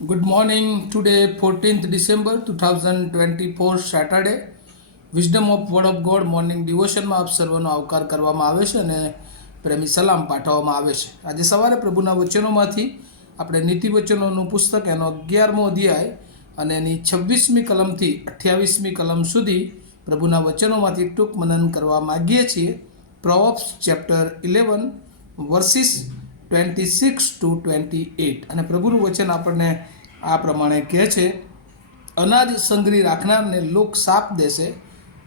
Good morning. Today, 14th December 2024, Saturday. Wisdom of word of God morning ડિવોશનમાં આપ સર્વનો આવકાર કરવામાં આવે છે અને પ્રેમી સલામ પાઠવવામાં આવે છે. આજે સવારે પ્રભુના વચનોમાંથી આપણે નીતિ વચનોનું પુસ્તક એનો 11મો અધ્યાય અને એની 26મી કલમથી 28મી કલમ સુધી પ્રભુના વચનોમાંથી ટૂંક મનન કરવા માગીએ છીએ. પ્રોવર્બ્સ ચેપ્ટર 11 વર્સિસ 26 to 28. અને પ્રભુનું વચન આપણને આ પ્રમાણે કહે છે, અનાજ સંગ્રહી રાખનારને લોક શાપ દેશે,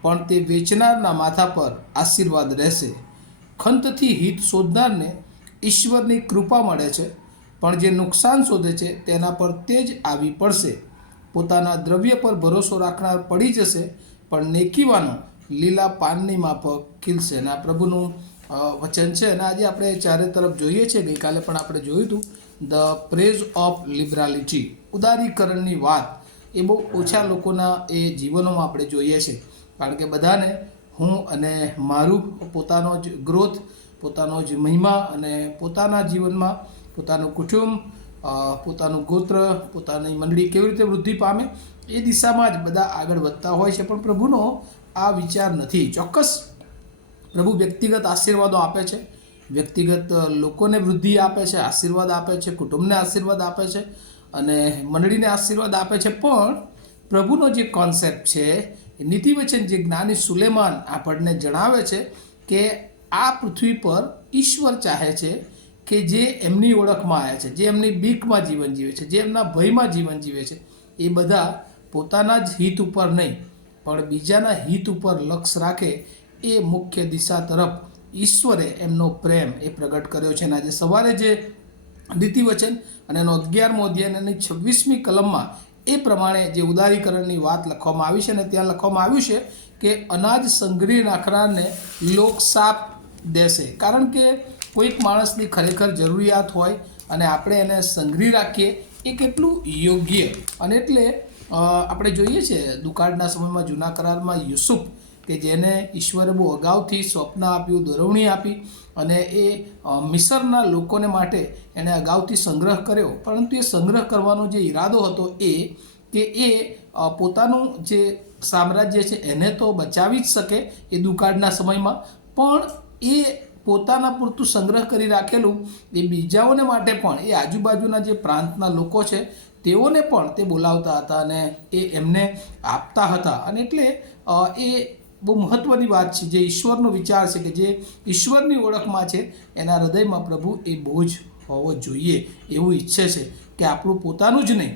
પણ તે વેચનારના માથા પર આશીર્વાદ રહેશે. ખંતથી હિત શોધનારને ઈશ્વરની કૃપા મળે છે, પણ જે નુકસાન શોધે છે તેના પર તે જ આવી પડશે. પોતાના દ્રવ્ય પર ભરોસો રાખનાર પડી જશે, પણ નેકીવાનો લીલા પાનની માફક ખીલશે. અને આ પ્રભુનું વચન છે. અને આજે આપણે ચારે તરફ જોઈએ છીએ. ગઈકાલે પણ આપણે જોયું હતું ધ પ્રેઝ ઓફ લિબરાલિટી, ઉદારીકરણની વાત એ બહુ ઓછા લોકોના એ જીવનોમાં આપણે જોઈએ છીએ. કારણ કે બધાને હું અને મારું પોતાનો જ ગ્રોથ, પોતાનો જ મહિમા અને પોતાના જીવનમાં પોતાનું કુટુંબ, પોતાનું ગોત્ર, પોતાની મંડળી કેવી રીતે વૃદ્ધિ પામે એ દિશામાં જ બધા આગળ વધતા હોય છે. પણ પ્રભુનો આ વિચાર નથી. ચોક્કસ પ્રભુ વ્યક્તિગત આશીર્વાદો આપે છે, વ્યક્તિગત લોકોને વૃદ્ધિ આપે છે, આશીર્વાદ આપે છે, કુટુંબને આશીર્વાદ આપે છે અને મંડળીને આશીર્વાદ આપે છે. પણ પ્રભુનો જે કોન્સેપ્ટ છે, નીતિવચન જે જ્ઞાની સુલેમાન આપણને જણાવે છે કે આ પૃથ્વી પર ઈશ્વર ચાહે છે કે જે એમની ઓળખમાં આવ્યા છે, જે એમની બીકમાં જીવન જીવે છે, જે એમના ભયમાં જીવન જીવે છે, એ બધા પોતાના જ હિત ઉપર નહીં પણ બીજાના હિત ઉપર લક્ષ્ય રાખે. એ મુખ્ય દિશા તરફ ઈશ્વરે એમનો પ્રેમ એ પ્રગટ કર્યો છે. અને આજે સવારે જે નીતિવચન અને એનો 11મો અધ્યાય અને 26મી કલમમાં એ પ્રમાણે જે ઉદારીકરણની વાત લખવામાં આવી છે અને ત્યાં લખવામાં આવ્યું છે કે અનાજ સંગ્રહી રાખનારને લોક શાપ દેશે. કારણ કે કોઈક માણસની ખરેખર જરૂરિયાત હોય અને આપણે એને સંગ્રહી રાખીએ એ કેટલું યોગ્ય. અને એટલે આપણે જોઈએ છે દુકાળના સમયમાં જૂના કરારમાં યુસુફ કે જેને ઈશ્વરે બહુ અગાઉથી સ્વપ્ન આપ્યું, દોરવણી આપી અને એ મિસરના લોકોને માટે એણે અગાઉથી સંગ્રહ કર્યો. પરંતુ એ સંગ્રહ કરવાનો જે ઈરાદો હતો એ પોતાનું જે સામ્રાજ્ય છે એને તો બચાવી જ શકે એ દુકાળના સમયમાં, પણ એ પોતાના પૂરતું સંગ્રહ કરી રાખેલું એ બીજાઓને માટે પણ, એ આજુબાજુના જે પ્રાંતના લોકો છે તેઓને પણ તે બોલાવતા હતા અને એ એમને આપતા હતા. અને એટલે એ બહુ મહત્ત્વની વાત છે. જે ઈશ્વરનો વિચાર છે, કે જે ઈશ્વરની ઓળખમાં છે, એના હૃદયમાં પ્રભુ એ બોજ હોવો જોઈએ એવું ઈચ્છે છે કે આપણું પોતાનું જ નહીં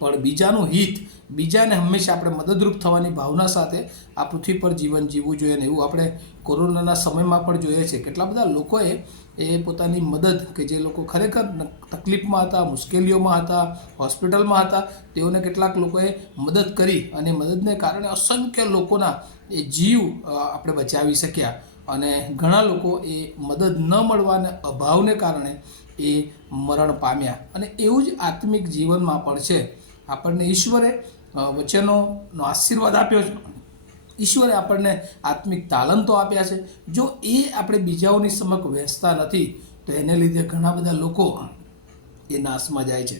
પણ બીજાનું હિત, બીજાને હંમેશા આપણે મદદરૂપ થવાની ભાવના સાથે આ પૃથ્વી પર જીવન જીવવું જોઈએ. ને એવું આપણે કોરોનાના સમયમાં પણ જોઈએ છે. કેટલા બધા લોકોએ એ પોતાની મદદ, કે જે લોકો ખરેખર તકલીફમાં હતા, મુશ્કેલીઓમાં હતા, હોસ્પિટલમાં હતા, તેઓને કેટલાક લોકોએ મદદ કરી અને મદદને કારણે અસંખ્ય લોકોના એ જીવ આપણે બચાવી શક્યા. અને ઘણા લોકો એ મદદ ન મળવાના અભાવને કારણે એ મરણ પામ્યા. અને એવું જ આત્મિક જીવનમાં પણ છે. આપણને ઈશ્વરે વચનોનો આશીર્વાદ આપ્યો છે, ઈશ્વરે આપણને આત્મિક તાલંતો આપ્યા છે. જો એ આપણે બીજાઓની સમક્ષ વહેંચતા નથી તો એને લીધે ઘણા બધા લોકો એ નાશમાં જાય છે.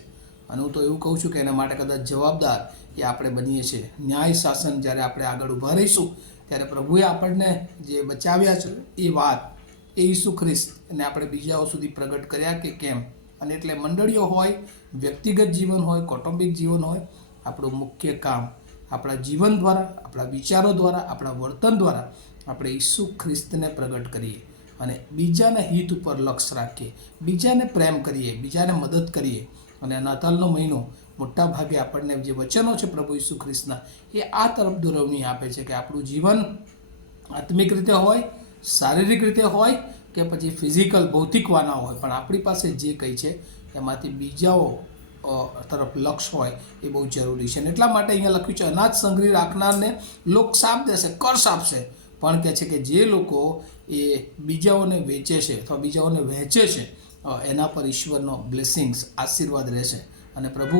અને હું તો એવું કહું છું કે એના માટે કદાચ જવાબદાર એ આપણે બનીએ છીએ. ન્યાય શાસન જ્યારે આપણે આગળ ઊભા રહીશું ત્યારે પ્રભુએ આપણને જે બચાવ્યા છે એ વાત, એ ઈસુ ખ્રિસ્ત એને આપણે બીજાઓ સુધી પ્રગટ કર્યા કે કેમ. અને એટલે મંડળીઓ હોય, વ્યક્તિગત જીવન હોય, કૌટુંબિક જીવન હોય, આપણું મુખ્ય કામ આપણા જીવન દ્વારા, આપણા વિચારો દ્વારા, આપણા વર્તન દ્વારા આપણે ઈસુ ખ્રિસ્તને પ્રગટ કરીએ અને બીજાના હિત ઉપર લક્ષ્ય રાખીએ, બીજાને પ્રેમ કરીએ, બીજાને મદદ કરીએ. અને નાતાલનો મહિનો મોટા ભાગે આપણને જે વચનો છે પ્રભુ ઈસુ ખ્રિસ્તના, એ આ તરફ દોરવણી આપે છે કે આપણું જીવન આત્મિક રીતે હોય, શારીરિક રીતે હોય કે પછી ફિઝિકલ ભૌતિકવાના હોય, પણ આપણી પાસે જે કંઈ છે એમાંથી બીજાઓ તરફ લક્ષ્ય હોય એ બહુ જરૂરી છે. અને એટલા માટે અહીંયા લખ્યું છે, અનાજ સંગ્રહી રાખનારને લોક શાપ દેશે, કર્સ આપશે. પણ કહે છે કે જે લોકો એ બીજાઓને વેચે છે અથવા બીજાઓને વહેંચે છે એના પર ઈશ્વરનો બ્લેસિંગ્સ, આશીર્વાદ રહેશે. અને પ્રભુ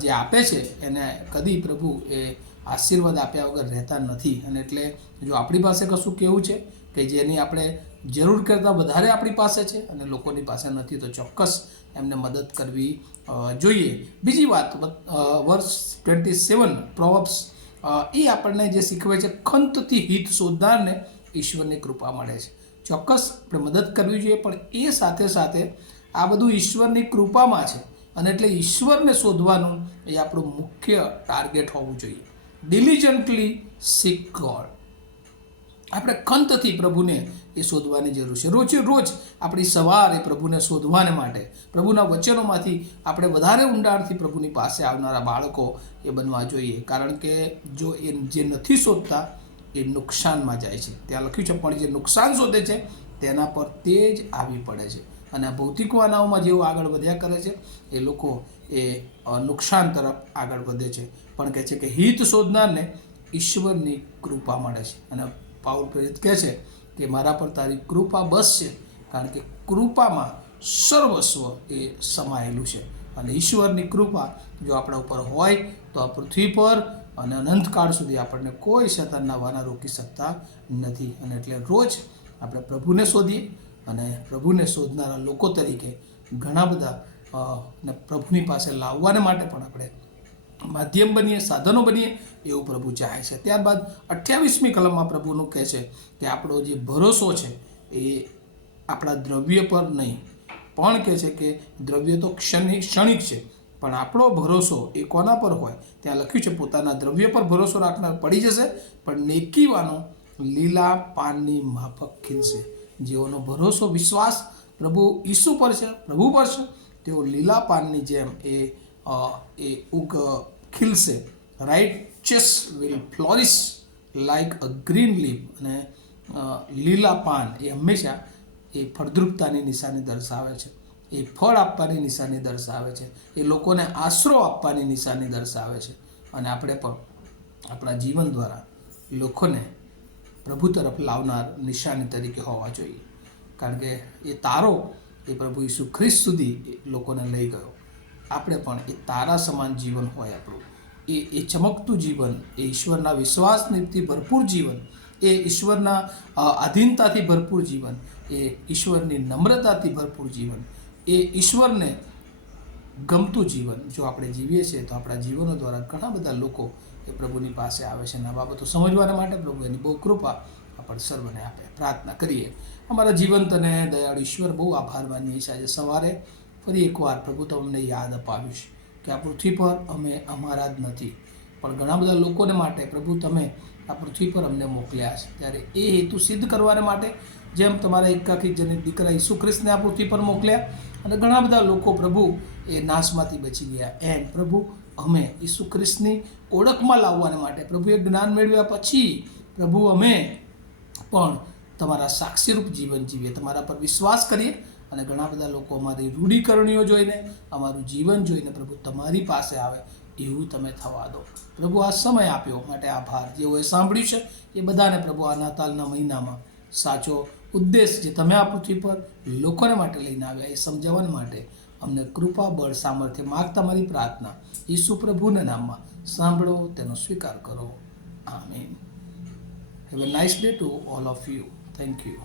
જે આપે છે એને કદી પ્રભુ એ આશીર્વાદ આપ્યા વગર રહેતા નથી. અને એટલે જો આપણી પાસે કશું કેવું છે કે જેની આપણે જરૂર કરતાં વધારે આપણી પાસે છે અને લોકોની પાસે નથી, તો ચોક્કસ એમને મદદ કરવી જોઈએ. બીજી વાત, વર્સ 27 પ્રોવર્બ્સ એ આપણને જે શીખવે છે, ખંતથી હિત શોધનારને ઈશ્વરની કૃપા મળે છે. ચોક્કસ આપણે મદદ કરવી જોઈએ, પણ એ સાથે સાથે આ બધું ઈશ્વરની કૃપામાં છે, અને એટલે ઈશ્વરને શોધવાનું એ આપણું મુખ્ય ટાર્ગેટ હોવું જોઈએ. ડિલિજન્ટલી સીક ગોડ. આપણે ખંતથી પ્રભુને એ શોધવાની જરૂર છે. રોજે રોજ આપણી સવારે પ્રભુને શોધવાને માટે, પ્રભુના વચનોમાંથી આપણે વધારે ઊંડાણથી પ્રભુની પાસે આવનારા બાળકો એ બનવા જોઈએ. કારણ કે જો એ જે નથી શોધતા એ નુકસાનમાં જાય છે. ત્યાં લખ્યું છે, પણ જે નુકસાન શોધે છે તેના પર તે જ આવી પડે છે. અને આ ભૌતિક વાનાઓમાં જેઓ આગળ વધ્યા કરે છે એ લોકો એ નુકસાન તરફ આગળ વધે છે. પણ કહે છે કે હિત શોધનારને ઈશ્વરની કૃપા મળે છે. અને પાઉલ પ્રેરિત કહે છે કે મારા પર તારી કૃપા બસ છે, કારણ કે કૃપામાં સર્વસ્વ એ સમાયેલું છે. અને ઈશ્વરની કૃપા જો આપણા ઉપર હોય તો આ પૃથ્વી પર અને અનંતકાળ સુધી આપણને કોઈ શેતાનના વાના રોકી શકતા નથી. અને એટલે રોજ આપણે પ્રભુને શોધીએ, અને પ્રભુને શોધનારા લોકો તરીકે ઘણા બધા ને પ્રભુની પાસે લાવવાને માટે પણ આપણે માધ્યમ બનીએ, સાધનો બનીએ, એવું પ્રભુ ચાહે છે. ત્યારબાદ 28મી કલમમાં પ્રભુનું કહે છે કે આપણો જે ભરોસો છે એ આપણા દ્રવ્ય પર નહીં, પણ કહે છે કે દ્રવ્ય તો ક્ષણિક છે, પણ આપણો ભરોસો એ કોના પર હોય? ત્યાં લખ્યું છે, પોતાના દ્રવ્ય પર ભરોસો રાખનાર પડી જશે, પણ નેકીવાનો લીલા પાનની માફક ખીલશે. જેઓનો ભરોસો, વિશ્વાસ પ્રભુ ઈસુ પર છે, પ્રભુ પર છે, તેઓ લીલા પાનની જેમ એ ખીલશે. Righteous will flourish like a green leaf. અને લીલા પાન એ હંમેશા એ ફળદ્રુપતાની નિશાની દર્શાવે છે, એ ફળ આપવાની નિશાની દર્શાવે છે, એ લોકોને આશરો આપવાની નિશાની દર્શાવે છે. અને આપણે પણ આપણા જીવન દ્વારા લોકોને પ્રભુ તરફ લાવનાર નિશાની તરીકે હોવા જોઈએ. કારણ કે એ તારો એ પ્રભુ ઈસુ ખ્રિસ્ત સુધી લોકોને લઈ ગયો. આપણે પણ એ તારા સમાન જીવન હોય આપણું, એ ચમકતું જીવન, એ ઈશ્વરના વિશ્વાસથી ભરપૂર જીવન, એ ઈશ્વરના આધીનતાથી ભરપૂર જીવન, એ ઈશ્વરની નમ્રતાથી ભરપૂર જીવન, એ ઈશ્વરને ગમતું જીવન જો આપણે જીવીએ છીએ તો આપણા જીવનો દ્વારા ઘણા બધા લોકો એ પ્રભુની પાસે આવે છે. અને આ બાબતો સમજવાના માટે પ્રભુ એની બહુ કૃપા આપણે સર્વને આપે. પ્રાર્થના કરીએ. અમારા જીવંત અને દયાળુ ઈશ્વર, બહુ આભાર માનીએ છીએ આજે સવારે ફરી એકવાર પ્રભુ તમને યાદ અપાવ્યું છે કે આ પૃથ્વી પર અમે અમારા જ નથી, પણ ઘણા બધા લોકોને માટે પ્રભુ તમે આ પૃથ્વી પર અમને મોકલ્યા છે. ત્યારે એ હેતુ સિદ્ધ કરવાને માટે જેમ તમારા એકાકી જનિત દીકરા ઈસુ ખ્રિસ્તને આ પૃથ્વી પર મોકલ્યા અને ઘણા બધા લોકો પ્રભુ એ નાશમાંથી બચી ગયા, એમ પ્રભુ અમે ઈસુ ખ્રિસ્તની ઓળખમાં લાવવાને માટે પ્રભુ એ જ્ઞાન મેળવ્યા પછી પ્રભુ અમે પણ તમારા સાક્ષીરૂપ જીવન જીવીએ, તમારા પર વિશ્વાસ કરીએ, અને ઘણા બધા લોકો અમારી રૂઢિકરણીઓ જોઈને, અમારું જીવન જોઈને પ્રભુ તમારી પાસે આવે એવું તમે થવા દો. પ્રભુ આ સમય આપ્યો માટે આભાર. જેઓએ સાંભળ્યું છે એ બધાને પ્રભુ આ નાતાલના મહિનામાં સાચો ઉદ્દેશ જે તમે આ પૃથ્વી પર લોકોને માટે લઈને આવ્યા એ સમજાવવા માટે અમને કૃપા, બળ, સામર્થ્ય માગતા મારી પ્રાર્થના ઈસુ પ્રભુના નામમાં સાંભળો, તેનો સ્વીકાર કરો. આમીન. Have a nice day to all of you. Thank you.